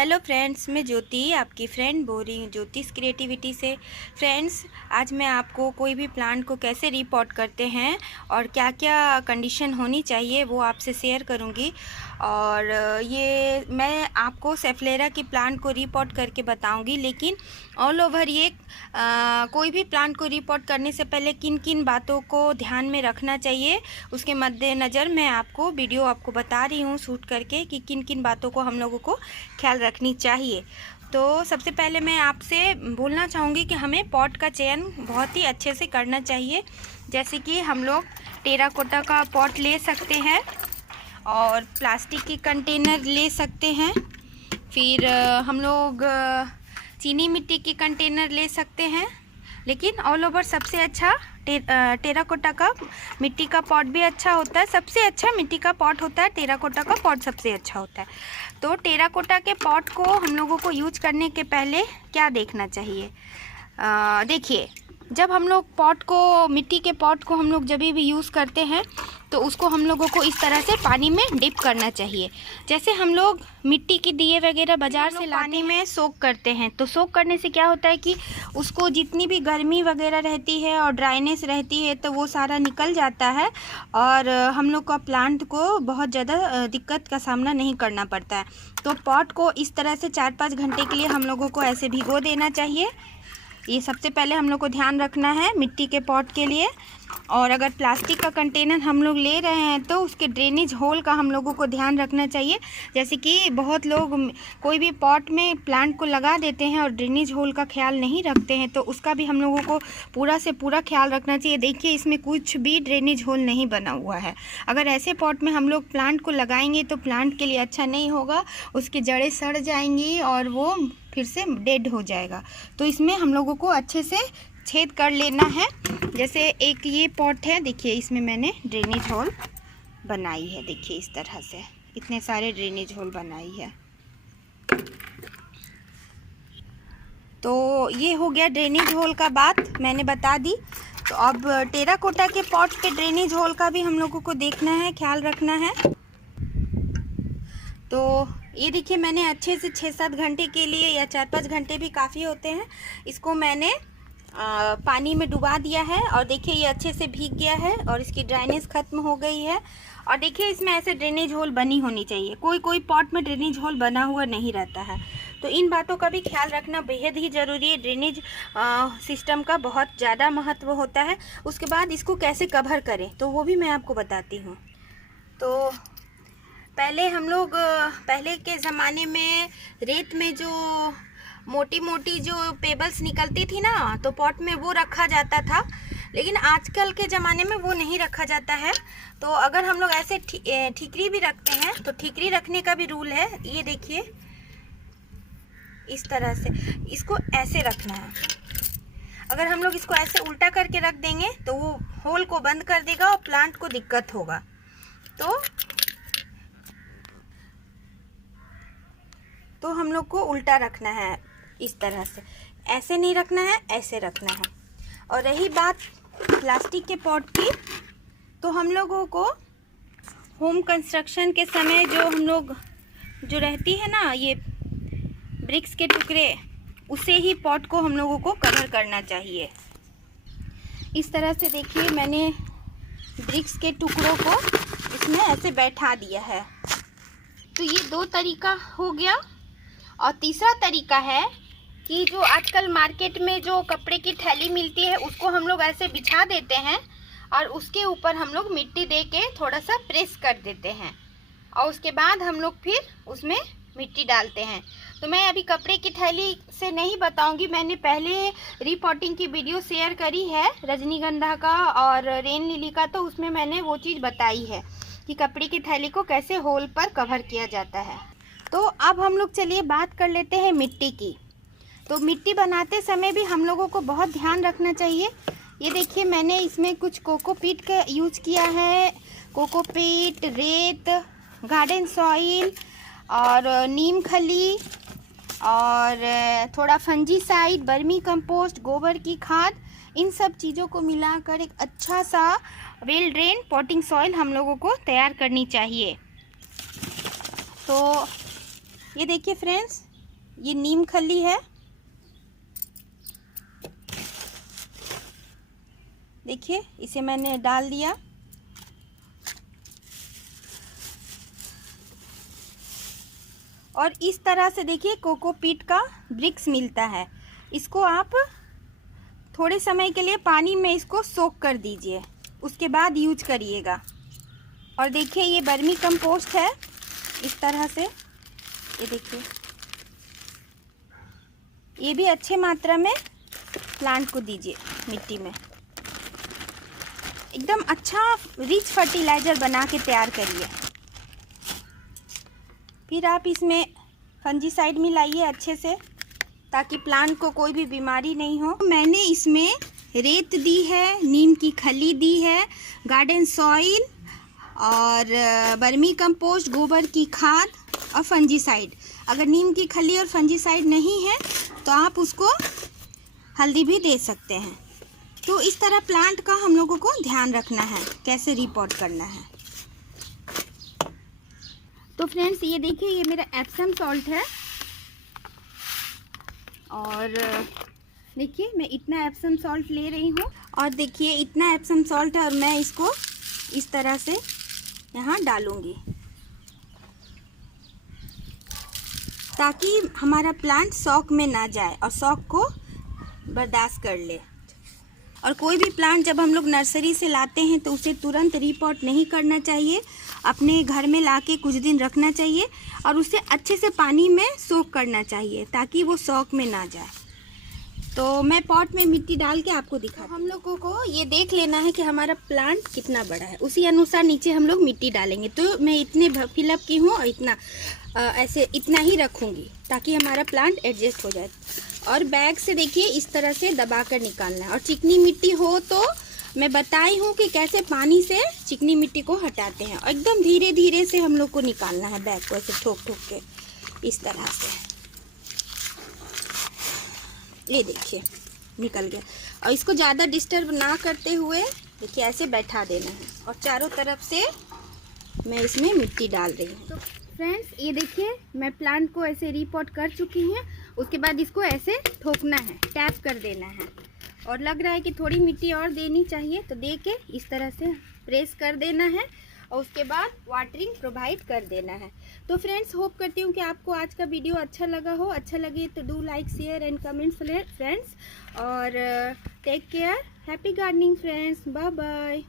Hello friends, मैं ज्योति आपकी friend बोल रही हूँ ज्योतिष क्रिएटिविटी से। फ्रेंड्स, आज मैं आपको कोई भी प्लांट को कैसे रिपोर्ट करते हैं और क्या क्या कंडीशन होनी चाहिए वो आपसे शेयर करूँगी। और ये मैं आपको सेफलेरा की प्लांट को रिपोर्ट करके बताऊँगी, लेकिन ऑल ओवर ये कोई भी प्लांट को रिपोर्ट करने से पहले किन किन बातों को ध्यान में रखना चाहिए उसके मद्देनज़र मैं आपको वीडियो बता रही हूँ शूट करके कि किन किन बातों को हम लोगों को ख्याल रखनी चाहिए। तो सबसे पहले मैं आपसे बोलना चाहूँगी कि हमें पॉट का चयन बहुत ही अच्छे से करना चाहिए। जैसे कि हम लोग टेराकोटा का पॉट ले सकते हैं और प्लास्टिक के कंटेनर ले सकते हैं। फिर हम लोग चीनी मिट्टी के कंटेनर ले सकते हैं, लेकिन ऑल ओवर सबसे अच्छा टेराकोटा का मिट्टी का पॉट भी अच्छा होता है। सबसे अच्छा मिट्टी का पॉट होता है, टेराकोटा का पॉट सबसे अच्छा होता है। तो टेराकोटा के पॉट को हम लोगों को यूज करने के पहले क्या देखना चाहिए, देखिए, जब हम लोग पॉट को मिट्टी के पॉट को हम लोग जब भी यूज़ करते हैं तो उसको हम लोगों को इस तरह से पानी में डिप करना चाहिए। जैसे हम लोग मिट्टी की दिए वगैरह बाज़ार से पानी में सोक करते हैं, तो सोक करने से क्या होता है कि उसको जितनी भी गर्मी वगैरह रहती है और ड्राइनेस रहती है तो वो सारा निकल जाता है और हम लोग का प्लांट को बहुत ज़्यादा दिक्कत का सामना नहीं करना पड़ता है। तो पॉट को इस तरह से 4-5 घंटे के लिए हम लोगों को ऐसे भिगो देना चाहिए। ये सबसे पहले हम लोग को ध्यान रखना है मिट्टी के पॉट के लिए। और अगर प्लास्टिक का कंटेनर हम लोग ले रहे हैं तो उसके ड्रेनेज होल का हम लोगों को ध्यान रखना चाहिए। जैसे कि बहुत लोग कोई भी पॉट में प्लांट को लगा देते हैं और ड्रेनेज होल का ख्याल नहीं रखते हैं, तो उसका भी हम लोगों को पूरा से पूरा ख्याल रखना चाहिए। देखिए, इसमें कुछ भी ड्रेनेज होल नहीं बना हुआ है। अगर ऐसे पॉट में हम लोग प्लांट को लगाएंगे तो प्लांट के लिए अच्छा नहीं होगा, उसकी जड़ें सड़ जाएंगी और वो फिर से डेड हो जाएगा। तो इसमें हम लोगों को अच्छे से छेद कर लेना है। जैसे एक ये पॉट है, देखिए इसमें मैंने ड्रेनेज होल बनाई है। देखिए इस तरह से इतने सारे ड्रेनेज होल बनाई है। तो ये हो गया ड्रेनेज होल का बात मैंने बता दी। तो अब टेराकोटा के पॉट के ड्रेनेज होल का भी हम लोगों को देखना है, ख्याल रखना है। तो ये देखिए, मैंने अच्छे से 6-7 घंटे के लिए या 4-5 घंटे भी काफ़ी होते हैं, इसको मैंने पानी में डुबा दिया है। और देखिए ये अच्छे से भीग गया है और इसकी ड्राइनेस ख़त्म हो गई है। और देखिए इसमें ऐसे ड्रेनेज होल बनी होनी चाहिए। कोई कोई पॉट में ड्रेनेज होल बना हुआ नहीं रहता है। तो इन बातों का भी ख्याल रखना बेहद ही ज़रूरी है। ड्रेनेज सिस्टम का बहुत ज़्यादा महत्व होता है। उसके बाद इसको कैसे कवर करें तो वो भी मैं आपको बताती हूँ। तो पहले हम लोग पहले के ज़माने में रेत में जो मोटी मोटी जो पेबल्स निकलती थी ना, तो पॉट में वो रखा जाता था, लेकिन आजकल के ज़माने में वो नहीं रखा जाता है। तो अगर हम लोग ऐसे ठीकरी भी रखते हैं तो ठीकरी रखने का भी रूल है। ये देखिए इस तरह से इसको ऐसे रखना है। अगर हम लोग इसको ऐसे उल्टा करके रख देंगे तो वो होल को बंद कर देगा और प्लांट को दिक्कत होगा। तो हम लोग को उल्टा रखना है, इस तरह से, ऐसे नहीं रखना है, ऐसे रखना है। और रही बात प्लास्टिक के पॉट की, तो हम लोगों को होम कंस्ट्रक्शन के समय जो हम लोग जो रहती है ना ये ब्रिक्स के टुकड़े, उसे ही पॉट को हम लोगों को कवर करना चाहिए। इस तरह से देखिए मैंने ब्रिक्स के टुकड़ों को इसमें ऐसे बैठा दिया है। तो ये 2 तरीका हो गया। और तीसरा तरीका है कि जो आजकल मार्केट में जो कपड़े की थैली मिलती है उसको हम लोग ऐसे बिछा देते हैं और उसके ऊपर हम लोग मिट्टी दे के थोड़ा सा प्रेस कर देते हैं और उसके बाद हम लोग फिर उसमें मिट्टी डालते हैं। तो मैं अभी कपड़े की थैली से नहीं बताऊंगी, मैंने पहले रिपोर्टिंग की वीडियो शेयर करी है रजनीगंधा का और रेन लिली का, तो उसमें मैंने वो चीज़ बताई है कि कपड़े की थैली को कैसे होल पर कवर किया जाता है। तो अब हम लोग चलिए बात कर लेते हैं मिट्टी की। तो मिट्टी बनाते समय भी हम लोगों को बहुत ध्यान रखना चाहिए। ये देखिए मैंने इसमें कुछ कोकोपीट का यूज़ किया है। कोकोपीट, रेत, गार्डन सॉइल और नीम खली और थोड़ा फंजीसाइड, वर्मी कंपोस्ट, गोबर की खाद, इन सब चीज़ों को मिलाकर एक अच्छा सा वेल ड्रेन पॉटिंग सॉइल हम लोगों को तैयार करनी चाहिए। तो ये देखिए फ्रेंड्स, ये नीम खली है, देखिए इसे मैंने डाल दिया। और इस तरह से देखिए कोकोपीट का ब्रिक्स मिलता है। इसको आप थोड़े समय के लिए पानी में इसको सोक कर दीजिए, उसके बाद यूज करिएगा। और देखिए ये वर्मी कंपोस्ट है, इस तरह से ये देखिए, ये भी अच्छे मात्रा में प्लांट को दीजिए मिट्टी में। एकदम अच्छा रिच फर्टिलाइज़र बना के तैयार करिए। फिर आप इसमें फंजीसाइड मिलाइए अच्छे से, ताकि प्लांट को कोई भी बीमारी नहीं हो। मैंने इसमें रेत दी है, नीम की खली दी है, गार्डन सॉइल और वर्मी कंपोस्ट, गोबर की खाद और फंजीसाइड। अगर नीम की खली और फंजीसाइड नहीं है तो आप उसको हल्दी भी दे सकते हैं। तो इस तरह प्लांट का हम लोगों को ध्यान रखना है, कैसे रिपोर्ट करना है। तो फ्रेंड्स ये देखिए, ये मेरा एप्सम सॉल्ट है और देखिए मैं इतना एप्सम सॉल्ट ले रही हूँ। और देखिए इतना एप्सम सॉल्ट है और मैं इसको इस तरह से यहाँ डालूँगी, ताकि हमारा प्लांट शॉक में ना जाए और शॉक को बर्दाश्त कर ले। और कोई भी प्लांट जब हम लोग नर्सरी से लाते हैं तो उसे तुरंत रिपोर्ट नहीं करना चाहिए, अपने घर में लाके कुछ दिन रखना चाहिए और उसे अच्छे से पानी में सोक करना चाहिए, ताकि वो शॉक में ना जाए। तो मैं पॉट में मिट्टी डाल के आपको दिखा। हम लोगों को ये देख लेना है कि हमारा प्लांट कितना बड़ा है, उसी अनुसार नीचे हम लोग मिट्टी डालेंगे। तो मैं इतने फिलअप की हूँ और इतना ऐसे इतना ही रखूँगी, ताकि हमारा प्लांट एडजस्ट हो जाए। और बैग से देखिए इस तरह से दबा कर निकालना है। और चिकनी मिट्टी हो तो मैं बताई हूँ कि कैसे पानी से चिकनी मिट्टी को हटाते हैं, और एकदम धीरे धीरे से हम लोग को निकालना है बैग को, ऐसे ठोक ठोक के इस तरह से। ये देखिए निकल गया। और इसको ज़्यादा डिस्टर्ब ना करते हुए देखिए ऐसे बैठा देना है। और चारों तरफ से मैं इसमें मिट्टी डाल रही हूँ। तो फ्रेंड्स ये देखिए मैं प्लांट को ऐसे रिपोर्ट कर चुकी हूँ। उसके बाद इसको ऐसे ठोकना है, टैप कर देना है। और लग रहा है कि थोड़ी मिट्टी और देनी चाहिए, तो दे के इस तरह से प्रेस कर देना है और उसके बाद वाटरिंग प्रोवाइड कर देना है। तो फ्रेंड्स होप करती हूँ कि आपको आज का वीडियो अच्छा लगा हो। अच्छा लगे तो do like, share and comment friends. और take care, happy gardening friends, bye bye.